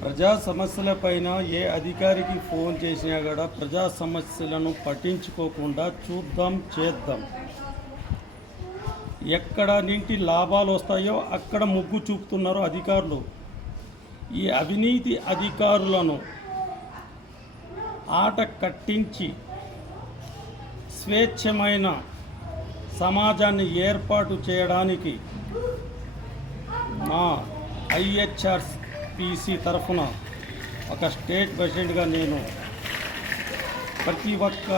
ప్రజా సమస్యలపైన ఏ అధికారికి ఫోన్ చేసినా కూడా ప్రజా సమస్యలను పట్టించుకోకుండా చూద్దాం చేద్దాం. ఎక్కడ నింటి లాభాలు వస్తాయో అక్కడ ముగ్గు చూపుతున్నారు అధికారులు. ఈ అవినీతి అధికారులను ఆట కట్టించి స్వేచ్ఛమైన సమాజాన్ని ఏర్పాటు చేయడానికి మా ఐహెచ్ఆర్ పిసి తరఫున ఒక స్టేట్ ప్రెసిడెంట్గా నేను ప్రతి ఒక్క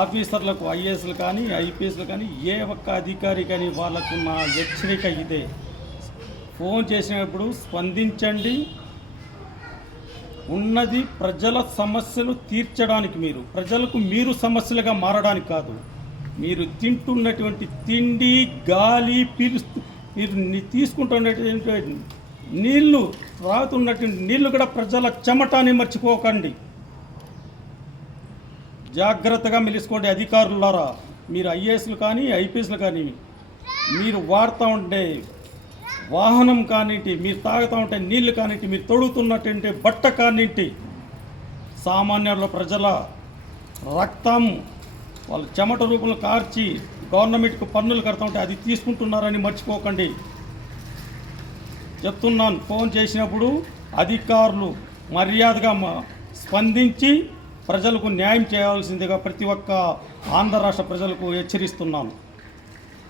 ఆఫీసర్లకు ఐఏఎస్లు కానీ ఐపీఎస్లు కానీ ఏ ఒక్క అధికారి కానీ వాళ్ళకు నా హెచ్చరిక ఇదే. ఫోన్ చేసినప్పుడు స్పందించండి. ఉన్నది ప్రజల సమస్యలు తీర్చడానికి మీరు ప్రజలకు మీరు సమస్యలుగా మారడానికి కాదు. మీరు తింటున్నటువంటి తిండి గాలి పీలుస్తూ మీరు తీసుకుంటున్నటువంటి నీళ్ళు త్రాగుతున్నటువంటి నీళ్ళు కూడా ప్రజల చెమటాన్ని మర్చిపోకండి. జాగ్రత్తగా మెలుసుకోండి అధికారులారా. మీరు ఐఏఎస్లు కానీ ఐపీఎస్లు కానీ మీరు వాడుతూ ఉంటే వాహనం కానింటి మీరు తాగుతూ ఉంటే నీళ్ళు కానింటి మీరు తొడుగుతున్నటువంటి బట్ట కానింటి సామాన్యుల ప్రజల రక్తం వాళ్ళు చెమట రూపంలో కార్చి గవర్నమెంట్కి పన్నులు కడతా ఉంటే అది తీసుకుంటున్నారని మర్చిపోకండి. చెప్తున్నాను. ఫోన్ చేసినప్పుడు అధికారులు మర్యాదగా స్పందించి ప్రజలకు న్యాయం చేయాల్సిందిగా ప్రతి ఒక్క ఆంధ్ర రాష్ట్ర ప్రజలకు హెచ్చరిస్తున్నాను.